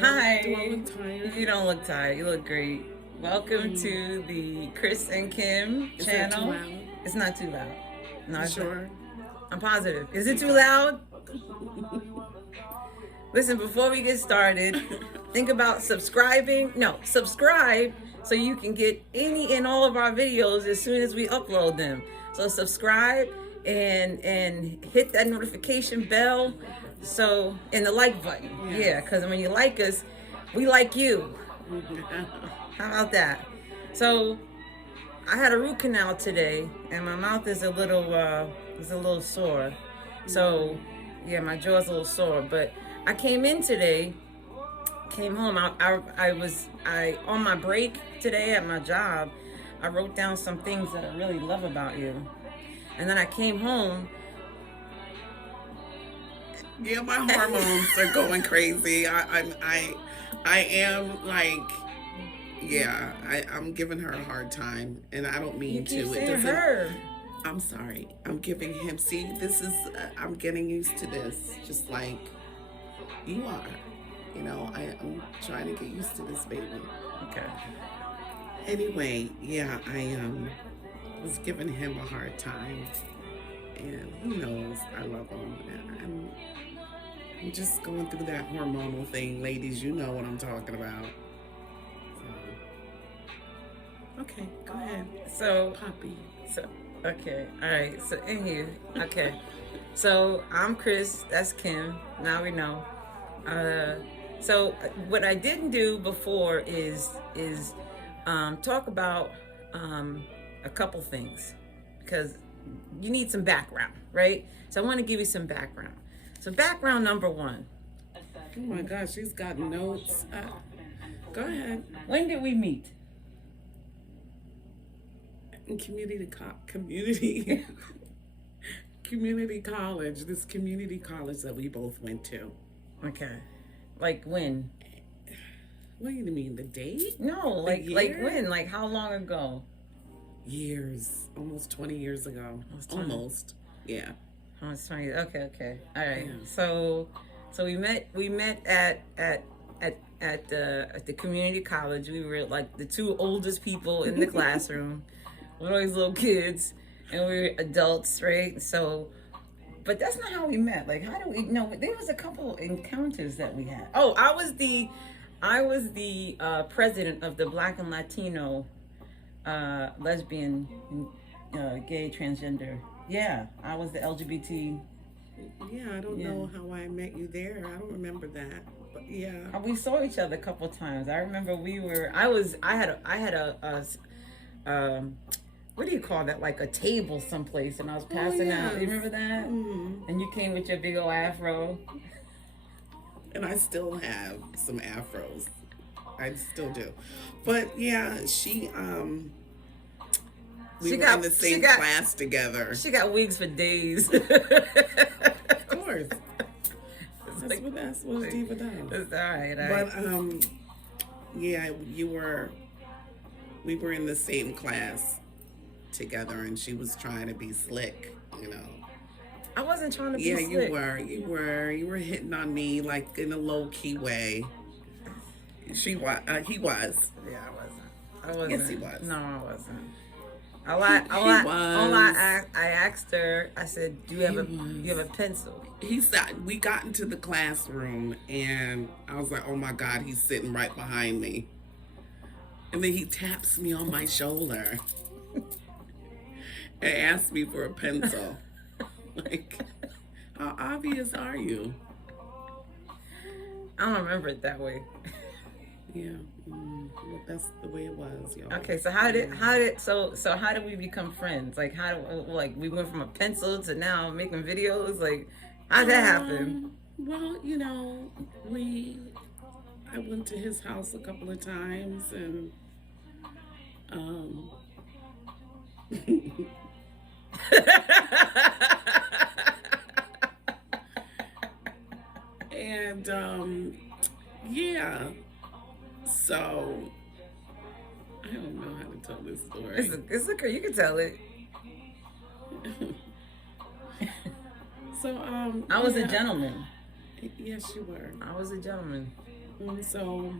Hi. Do I look tired? You don't look tired. You look great. Welcome to the Chris and Kim Is channel. that too loud? It's not too loud. No, You it's not. sure? I'm positive. Is it too loud? Listen, before we get started, think about subscribing. No, subscribe so you can get any and all of our videos as soon as we upload them. So subscribe and hit that notification bell. So, and the like button. Yeah, because when you like us, we like you. How about that? So, I had a root canal today, and my mouth is a little sore. So, yeah, my jaw's a little sore. But I came in today, came home. I was on my break today at my job. I wrote down some things that I really love about you, and then I came home. Yeah, my hormones are going crazy. I am like, yeah, I'm giving her a hard time, and I don't mean You keep to. saying her. I'm sorry. I'm giving him. See, this is. I'm getting used to this, just like you are. You know, I'm trying to get used to this, baby. Okay. Anyway, yeah, I was giving him a hard time, and he knows I love him. And I'm just going through that hormonal thing, ladies. You know what I'm talking about. So, okay, go ahead. So, Poppy. okay, all right. So in here, okay. So I'm Chris. That's Kim. Now we know. So what I didn't do before is talk about a couple things, because you need some background, right? So I want to give you some background. So background number one. Oh my gosh, she's got notes. Go ahead. When did we meet? In community college. This community college that we both went to. Okay. Like when? What do you mean, the date? No, like year? when? Like how long ago? Years, almost 20 years ago. Almost, yeah. Oh, it's 20. Okay. All right. Yeah. So we met at the community college. We were like the two oldest people in the classroom. We're always little kids, and we were adults, right? So, but that's not how we met. Like, how do we know? There was a couple encounters that we had. Oh, I was the president of the Black and Latino lesbian, gay, transgender. Yeah, I was the LGBT. Yeah, I don't know how I met you there. I don't remember that, but yeah. We saw each other a couple times. I remember I had a what do you call that? Like a table someplace, and I was passing out. You remember that? Mm-hmm. And you came with your big old afro. And I still have some afros. I still do. But yeah, we were in the same class together. She got wigs for days. Of course. That's what Diva does. It's all right. But yeah, we were in the same class together, and she was trying to be slick, you know. I wasn't trying to be Yeah, slick. you were hitting on me like in a low key way. He was. Yeah, I wasn't. Yes, he was. No, I wasn't. I asked her. I said, "Do you have a pencil?" He said we got into the classroom, and I was like, "Oh my God, he's sitting right behind me." And then he taps me on my shoulder and asks me for a pencil. Like, how obvious are you? I don't remember it that way. Yeah, well, that's the way it was, y'all. Okay, so how did we become friends? Like we went from a pencil to now making videos? Like, how'd that happen? Well, you know, I went to his house a couple of times, and and yeah, so I don't know how to tell this story. It's okay, you can tell it. So I was a gentleman. Yes, you were. I was a gentleman. And so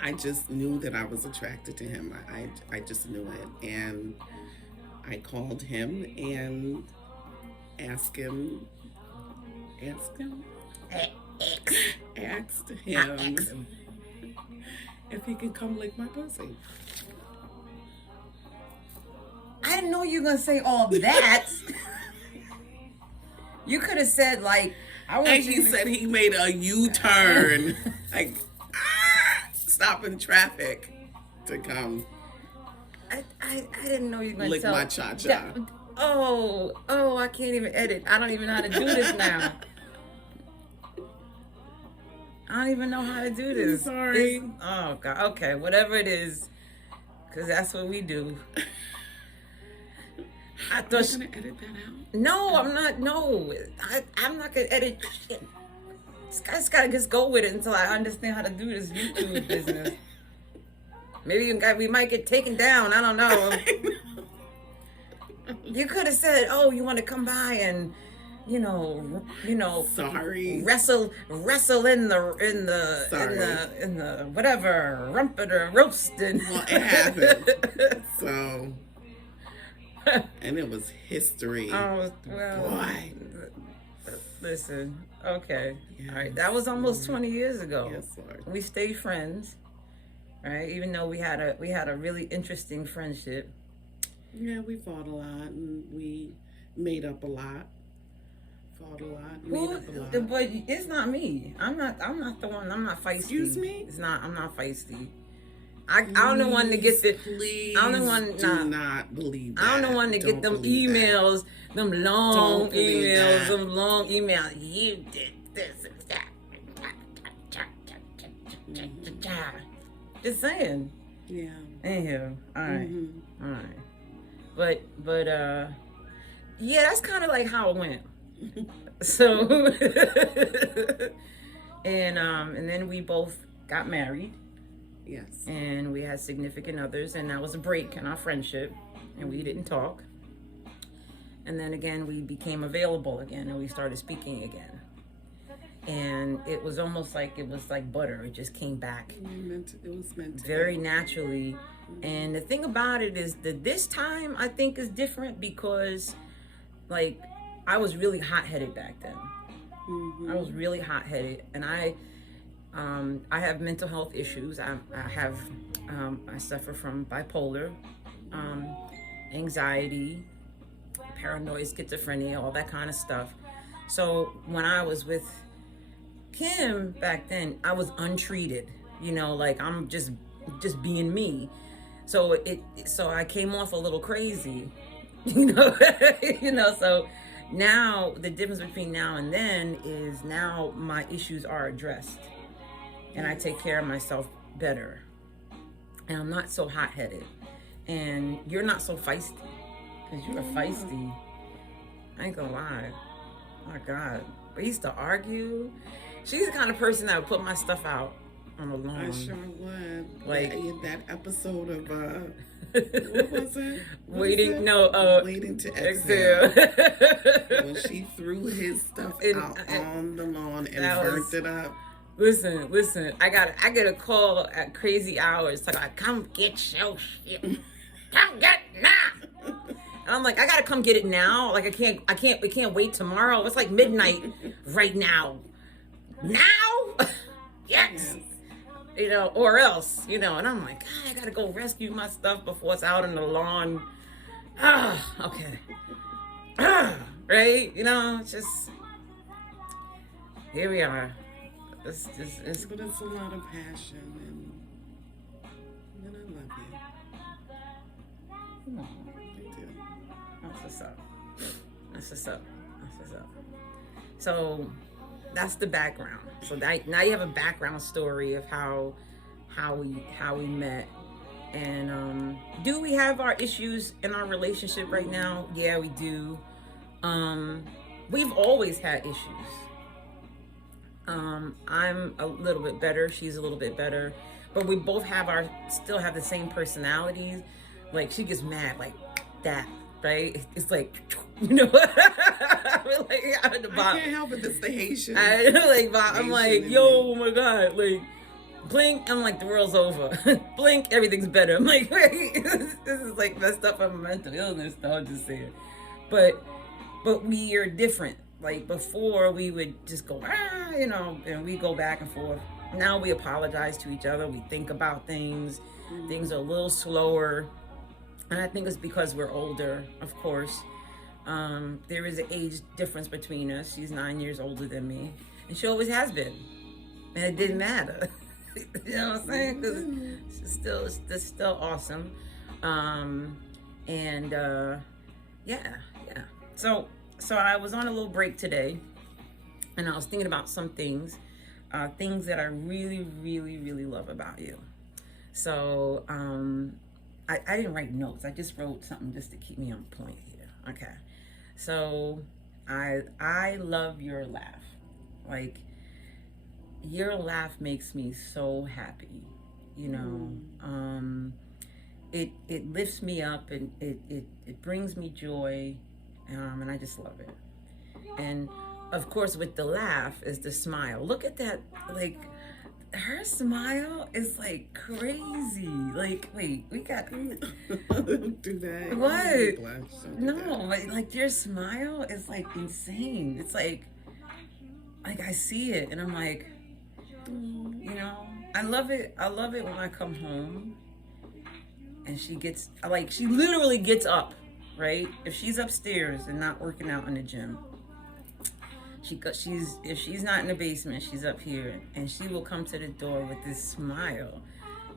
I just knew that I was attracted to him. I just knew it. And I called him and asked him if he could come lick my pussy. I didn't know you were gonna say all that. You could have said like, I want And you he to... said he made a U-turn, like stopping traffic to come I didn't know you were gonna lick tell my cha-cha. that- Oh, I can't even edit. I don't even know how to do this now. I don't even know how to do this. Sorry. Oh God. Okay, whatever it is, because that's what we do. I Are thought. you gonna edit that out? No, I'm not. No, I'm not gonna edit shit. I just gotta just go with it until I understand how to do this YouTube business. Maybe we might get taken down. I don't know. You could have said, "Oh, you want to come by and, you know, Sorry. wrestle in the whatever rumpeter roasting." Well, it happened. So, and it was history. Oh well. Boy. Listen. Okay. Yes, All right. That was almost 20 years ago. Yes, Lord. We stayed friends, right? Even though we had a really interesting friendship. Yeah, we fought a lot and we made up a lot. Fought a lot, made Who? up a lot. But it's not me. I'm not the one. I'm not feisty. Excuse me? It's not. I'm not feisty. I'm the one to get the. Please I'm the one. do not believe that. I'm the one to get them emails, them long Don't believe emails, that. them long emails. You did this and that. Just saying. Yeah. Anyhow, all right, Mhm. all right. But yeah, that's kind of like how it went. So, and then we both got married. Yes. And we had significant others, and that was a break in our friendship, and we didn't talk. And then again, we became available again, and we started speaking again. And it was almost like it was like butter. It just came back It was meant to very naturally. And the thing about it is that this time I think is different because, like, I was really hot-headed back then. Mhm. I was really hot-headed, and I have mental health issues. I suffer from bipolar, anxiety, paranoid schizophrenia, all that kind of stuff. So when I was with Kim back then, I was untreated. You know, like I'm just being me. So so I came off a little crazy. You know, so now the difference between now and then is now my issues are addressed and I take care of myself better. And I'm not so hot-headed. And you're not so feisty. Because you're feisty. I ain't gonna lie. My God. We used to argue. She's the kind of person that would put my stuff out on the lawn. I sure would. Like- that episode of what was it? What is it? Waiting to exhale. When she threw his stuff out on the lawn and burnt it up. Listen. I get a call at crazy hours. Like, come get your shit. Come get it now. And I'm like, I gotta come get it now. Like, we can't wait tomorrow. It's like midnight right now. Now? Yes. You know, or else, you know, and I'm like, God, I gotta go rescue my stuff before it's out on the lawn. Okay. Right? You know, it's just, here we are. It's But it's a lot of passion and I love you. I do. That's what's up. So that's the background. So now you have a background story of how we met. And do we have our issues in our relationship right now? Yeah, we do. We've always had issues. I'm a little bit better. She's a little bit better. But we both still have the same personalities. Like, she gets mad like that, right? It's like, you know, we're like out of the box. I can't help it. That's the Haitian. I'm like, yo, oh my God, like, blink, I'm like, the world's over. Blink, everything's better. I'm like, wait, this is like messed up on my mental illness, though, I'm just saying. But we are different. Like, before, we would just go, and we go back and forth. Now we apologize to each other. We think about things. Things are a little slower. And I think it's because we're older, of course. There is an age difference between us. She's 9 years older than me. And she always has been. And it didn't matter. You know what I'm saying? Because it's still awesome. Yeah. So I was on a little break today, and I was thinking about some things that I really, really, really love about you. So I didn't write notes. I just wrote something just to keep me on point here. Okay. So I love your laugh. Like, your laugh makes me so happy. You know, it lifts me up, and it brings me joy. And I just love it. And of course, with the laugh is the smile. Look at that. Like, her smile is like crazy. Like, wait, we got. Don't do that. What? No, like your smile is like insane. It's like I see it, and I'm like, you know, I love it. I love it when I come home, and she literally gets up. Right? If she's upstairs and not working out in the gym, if she's not in the basement, she's up here, and she will come to the door with this smile,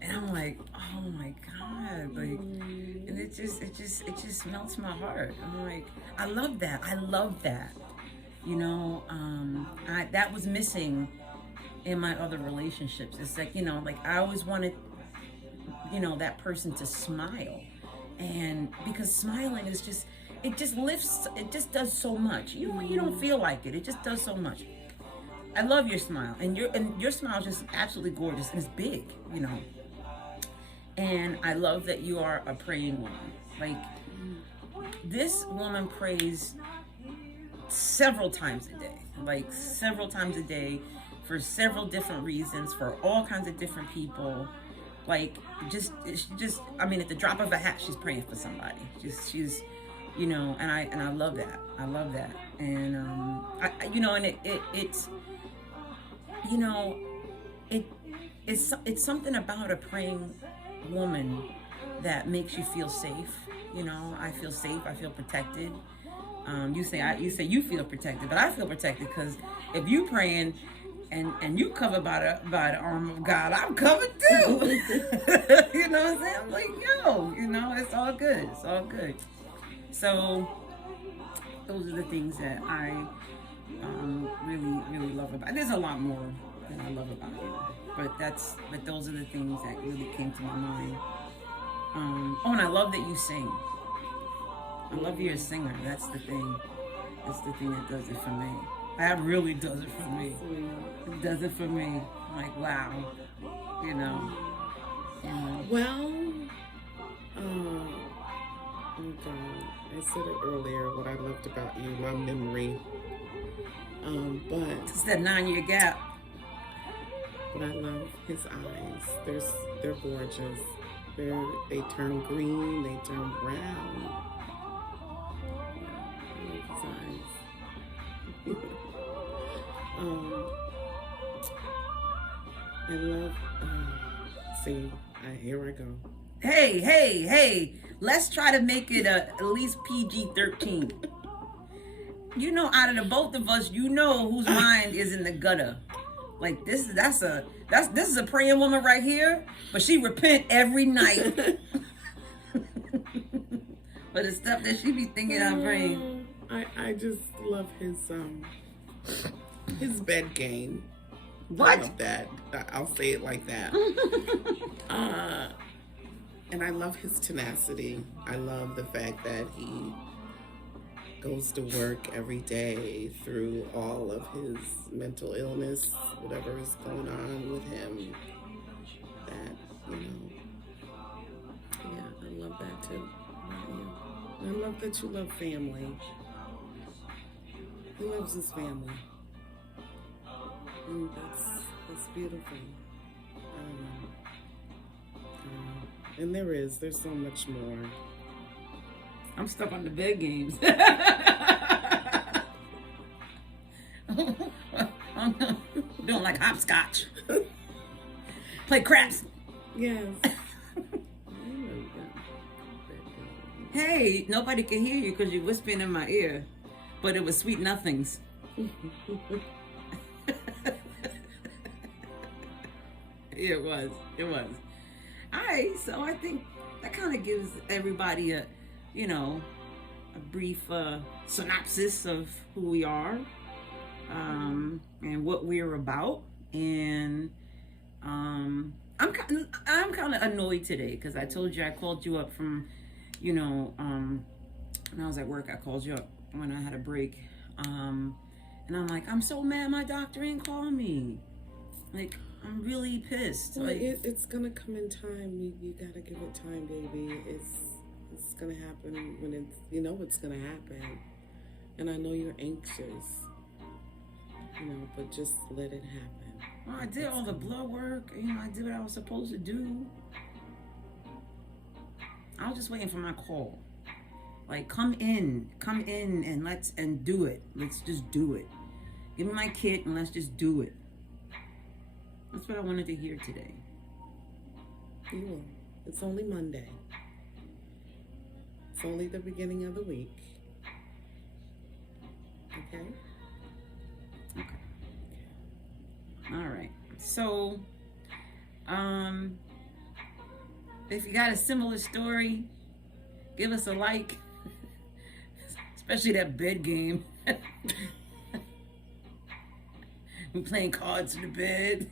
and I'm like, oh my God, like, and it just melts my heart. I'm like, I love that. You know, that was missing in my other relationships. It's like, you know, like I always wanted, you know, that person to smile. And because smiling is it just lifts, it just does so much. You don't feel like it. It just does so much. I love your smile, and your smile is just absolutely gorgeous, and it's big, you know. And I love that you are a praying woman. Like, this woman prays several times a day, for several different reasons, for all kinds of different people. Like, I mean, at the drop of a hat, she's praying for somebody. She's, you know, and I love that. I love that. And, you know, and it's, you know, it's something about a praying woman that makes you feel safe. You know, I feel safe. I feel protected. You say you feel protected, but I feel protected because if you praying, and you covered by the arm of God, I'm covered too. You know what I'm saying? I'm like, yo, you know, it's all good. It's all good. So those are the things that I really, really love about. There's a lot more that I love about you, but those are the things that really came to my mind. And I love that you sing. I love you're a singer. That's the thing. That's the thing that does it for me. That really does it for me. It does it for me. I'm like, wow. You know. Well, oh God, I said it earlier, what I loved about you, my memory. But it's that 9-year gap. But I love his eyes. They're gorgeous. They turn green, they turn brown. I love his eyes. I love, here I go. Hey, let's try to make it at least PG-13. You know, out of the both of us, you know whose mind is in the gutter. Like, this is a praying woman right here, but she repent every night. For the stuff that she be thinking I'm praying. I just love his bed game. What? I love that. I'll say it like that. And I love his tenacity. I love the fact that he goes to work every day through all of his mental illness, whatever is going on with him. That, you know, yeah, I love that too. I love that you love family. He loves his family. And that's beautiful. And there's so much more. I'm stuck on the bed games. I'm doing like hopscotch. Play craps. Yes. Hey, nobody can hear you because you're whispering in my ear. But it was sweet nothings. It was. All right, so I think that kind of gives everybody a brief synopsis of who we are, and what we're about. And I'm kind of annoyed today because I told you I called you up from, when I was at work. I called you up when I had a break, and I'm like, I'm so mad my doctor ain't called me. Like, I'm really pissed. Well, like, it's gonna come in time. You gotta give it time, baby. It's gonna happen when it's gonna happen. And I know you're anxious, but just let it happen. Well, I did all the blood work. I did what I was supposed to do. I was just waiting for my call. Like, come in and do it. Let's just do it. Give me my kit and let's just do it. That's what I wanted to hear today. You will. It's only Monday. It's only the beginning of the week. Okay? Okay. All right. So, if you got a similar story, give us a like. Especially that bed game. We're playing cards in the bed.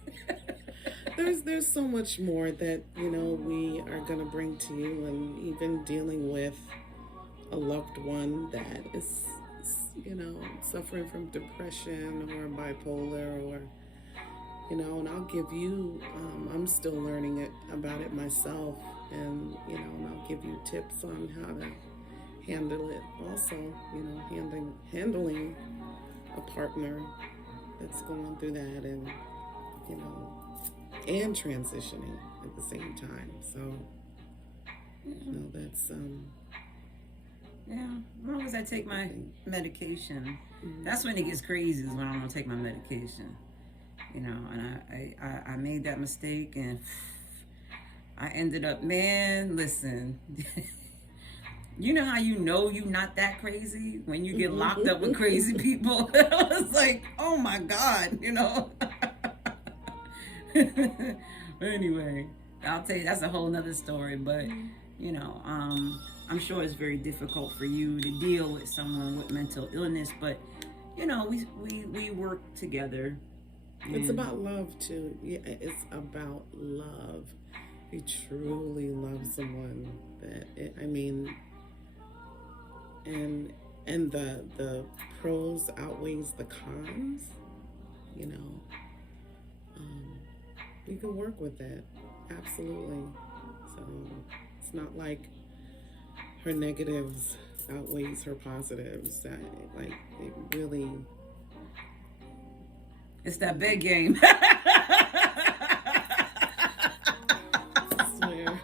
There's so much more that we are gonna bring to you, and even dealing with a loved one that is suffering from depression or bipolar, or and I'll give you I'm still learning about it myself, and and I'll give you tips on how to handle it also, handling a partner that's going through that, and and transitioning at the same time. So that's yeah, as long as I take my medication. That's when it gets crazy, is when I don't take my medication. And I made that mistake, and I ended up, listen. You know how you're not that crazy? When you get locked up with crazy people. I was like, oh my God, But anyway, I'll tell you, that's a whole nother story. But, I'm sure it's very difficult for you to deal with someone with mental illness. But, we work together. It's about love, too. Yeah, it's about love. You truly love someone and the pros outweighs the cons, we can work with that, absolutely. So it's not like her negatives outweighs her positives. It really, it's that big game. I swear.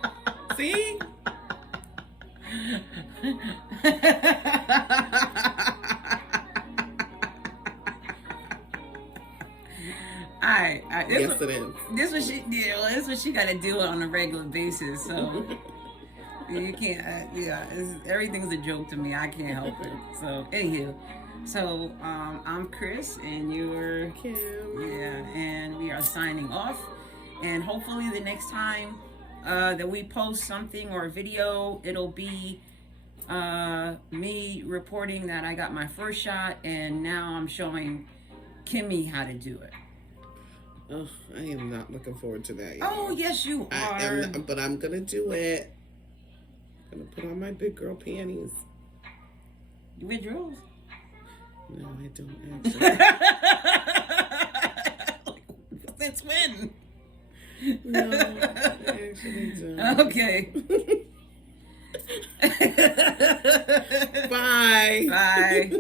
See? Yes, it is. This is what she got to do on a regular basis. So you can't. Everything's a joke to me. I can't help it. So anywho, I'm Chris, and you're Kim. Yeah, and we are signing off. And hopefully the next time that we post something or a video, it'll be me reporting that I got my first shot, and now I'm showing Kimmy how to do it. Oh, I am not looking forward to that. Oh, yes, you are. But I'm going to do it. I'm going to put on my big girl panties. You wear drawers? No, I don't actually. Since when? No, I actually don't. Okay. Bye. Bye.